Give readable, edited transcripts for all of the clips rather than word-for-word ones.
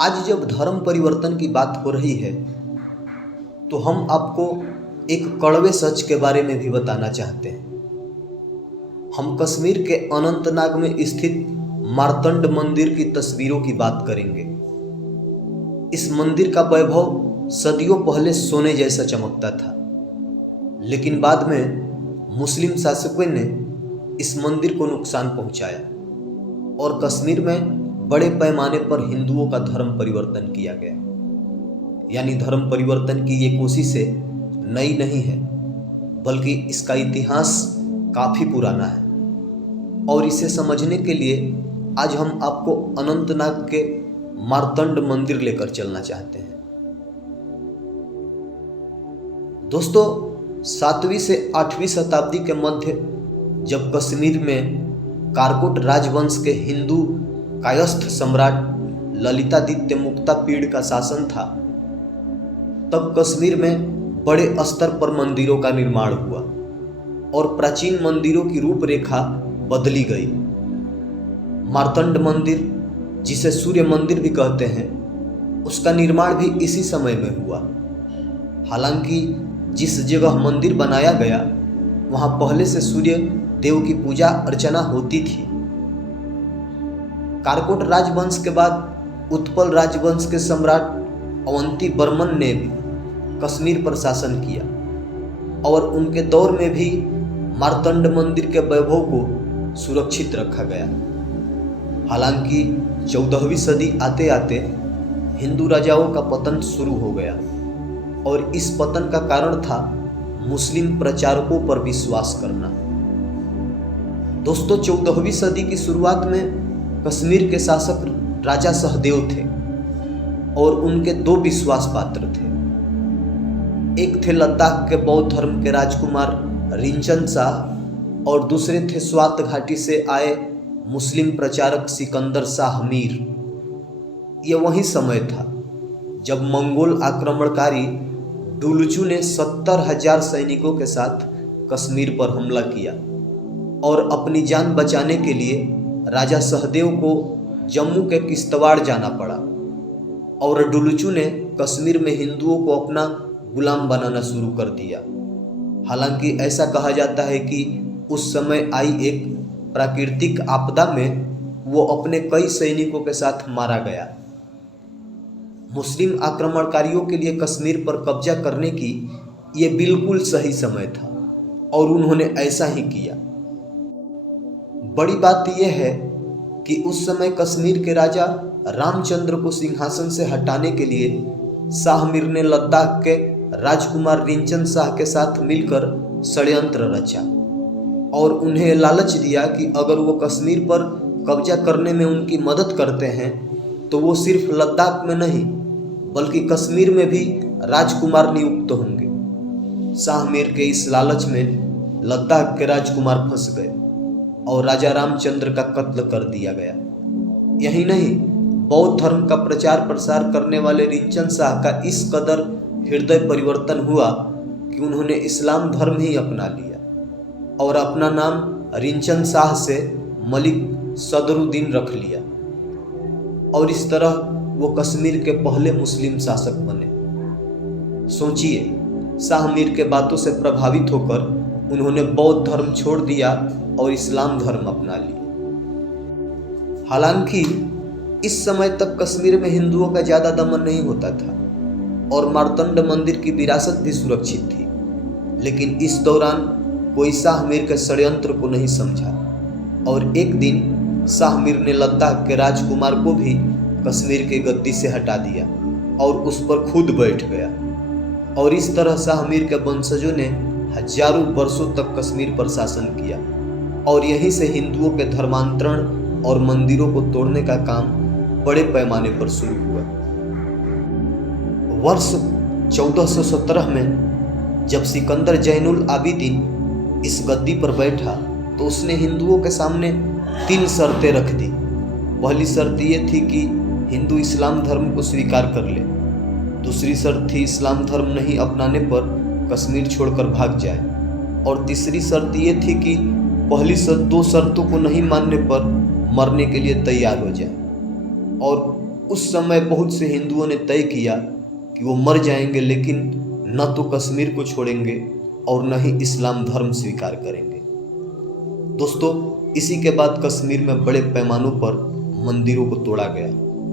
आज जब धर्म परिवर्तन की बात हो रही है तो हम आपको एक कड़वे सच के बारे में भी बताना चाहते हैं। हम कश्मीर के अनंतनाग में स्थित मार्तंड मंदिर की तस्वीरों की बात करेंगे। इस मंदिर का वैभव सदियों पहले सोने जैसा चमकता था, लेकिन बाद में मुस्लिम शासकों ने इस मंदिर को नुकसान पहुंचाया और कश्मीर में बड़े पैमाने पर हिंदुओं का धर्म परिवर्तन किया गया। यानी धर्म परिवर्तन की ये कोशिशें नई नहीं है, बल्कि इसका इतिहास काफ़ी पुराना है। और इसे समझने के लिए आज हम आपको अनंतनाग के मार्तंड मंदिर लेकर चलना चाहते हैं। दोस्तों, 7वीं से 8वीं शताब्दी के मध्य जब कश्मीर में कारकोट राजवंश के हिंदू कायस्थ सम्राट ललितादित्य मुक्तापीड़ का शासन था, तब कश्मीर में बड़े स्तर पर मंदिरों का निर्माण हुआ और प्राचीन मंदिरों की रूपरेखा बदली गई। मार्तंड मंदिर, जिसे सूर्य मंदिर भी कहते हैं, उसका निर्माण भी इसी समय में हुआ। हालांकि जिस जगह मंदिर बनाया गया वहां पहले से सूर्य देव की पूजा अर्चना होती थी। कारकोट राजवंश के बाद उत्पल राजवंश के सम्राट अवंती वर्मन ने भी कश्मीर पर शासन किया और उनके दौर में भी मार्तंड मंदिर के वैभव को सुरक्षित रखा गया। हालांकि 14वीं सदी आते आते हिंदू राजाओं का पतन शुरू हो गया और इस पतन का कारण था मुस्लिम प्रचारकों पर विश्वास करना। दोस्तों, 14वीं सदी की शुरुआत में कश्मीर के शासक राजा सहदेव थे और उनके 2 विश्वास पात्र थे। एक थे लद्दाख के बौद्ध धर्म के राजकुमार रिंचन शाह और दूसरे थे स्वात घाटी से आए मुस्लिम प्रचारक सिकंदर शाह मीर। यह वही समय था जब मंगोल आक्रमणकारी डुलचू ने 70,000 सैनिकों के साथ कश्मीर पर हमला किया और अपनी जान बचाने के लिए राजा सहदेव को जम्मू के किश्तवाड़ जाना पड़ा और डुलचू ने कश्मीर में हिंदुओं को अपना गुलाम बनाना शुरू कर दिया। हालांकि ऐसा कहा जाता है कि उस समय आई एक प्राकृतिक आपदा में वो अपने कई सैनिकों के साथ मारा गया। मुस्लिम आक्रमणकारियों के लिए कश्मीर पर कब्जा करने की ये बिल्कुल सही समय था और उन्होंने ऐसा ही किया। बड़ी बात यह है कि उस समय कश्मीर के राजा रामचंद्र को सिंहासन से हटाने के लिए शाह मीर ने लद्दाख के राजकुमार रिंचन शाह के साथ मिलकर षड्यंत्र रचा और उन्हें लालच दिया कि अगर वो कश्मीर पर कब्जा करने में उनकी मदद करते हैं तो वो सिर्फ लद्दाख में नहीं बल्कि कश्मीर में भी राजकुमार नियुक्त होंगे। शाह मीर के इस लालच में लद्दाख के राजकुमार फंस गए और राजा रामचंद्र का कत्ल कर दिया गया। यही नहीं, बौद्ध धर्म का प्रचार प्रसार करने वाले रिंचन शाह का इस कदर हृदय परिवर्तन हुआ कि उन्होंने इस्लाम धर्म ही अपना लिया और अपना नाम रिंचन शाह से मलिक सदरुद्दीन रख लिया और इस तरह वो कश्मीर के पहले मुस्लिम शासक बने। सोचिए, शाह मीर के बातों से प्रभावित होकर उन्होंने बौद्ध धर्म छोड़ दिया और इस्लाम धर्म अपना लिया। हालांकि इस समय तक कश्मीर में हिंदुओं का ज़्यादा दमन नहीं होता था और मार्तंड मंदिर की विरासत भी सुरक्षित थी, लेकिन इस दौरान कोई शाह मीर के षड्यंत्र को नहीं समझा और एक दिन शाह मीर ने लद्दाख के राजकुमार को भी कश्मीर की गद्दी से हटा दिया और उस पर खुद बैठ गया और इस तरह शाह मीर के वंशजों ने हजारों वर्षों तक कश्मीर पर शासन किया और यहीं से हिंदुओं के धर्मांतरण और मंदिरों को तोड़ने का काम बड़े पैमाने पर शुरू हुआ। वर्ष 1417 में जब सिकंदर जैनुल आबिदीन इस गद्दी पर बैठा तो उसने हिंदुओं के सामने 3 शर्तें रख दी। पहली शर्त ये थी कि हिंदू इस्लाम धर्म को स्वीकार कर ले। दूसरी शर्त थी इस्लाम धर्म नहीं अपनाने पर कश्मीर छोड़कर भाग जाए और तीसरी शर्त ये थी कि पहली 2 शर्तों को नहीं मानने पर मरने के लिए तैयार हो जाए। और उस समय बहुत से हिंदुओं ने तय किया कि वो मर जाएंगे, लेकिन न तो कश्मीर को छोड़ेंगे और न ही इस्लाम धर्म स्वीकार करेंगे। दोस्तों, इसी के बाद कश्मीर में बड़े पैमानों पर मंदिरों को तोड़ा गया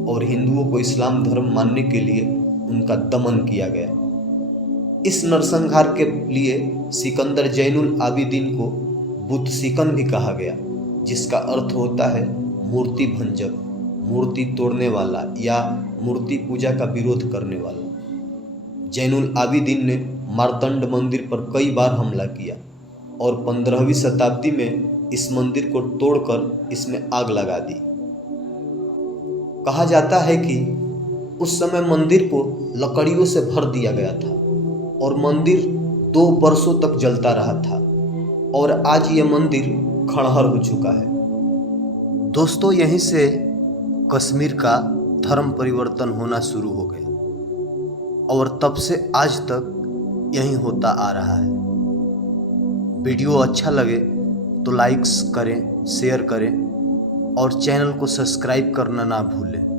और हिंदुओं को इस्लाम धर्म मानने के लिए उनका दमन किया गया। इस नरसंहार के लिए सिकंदर जैनुल आबिदीन को बुत सिकन भी कहा गया, जिसका अर्थ होता है मूर्ति भंजक, मूर्ति तोड़ने वाला या मूर्ति पूजा का विरोध करने वाला। जैनुल आबिदीन ने मार्तंड मंदिर पर कई बार हमला किया और 15वीं शताब्दी में इस मंदिर को तोड़कर इसमें आग लगा दी। कहा जाता है कि उस समय मंदिर को लकड़ियों से भर दिया गया था और मंदिर 2 वर्षों तक जलता रहा था और आज यह मंदिर खंडहर हो चुका है। दोस्तों, यहीं से कश्मीर का धर्म परिवर्तन होना शुरू हो गया और तब से आज तक यही होता आ रहा है। वीडियो अच्छा लगे तो लाइक्स करें, शेयर करें और चैनल को सब्सक्राइब करना ना भूलें।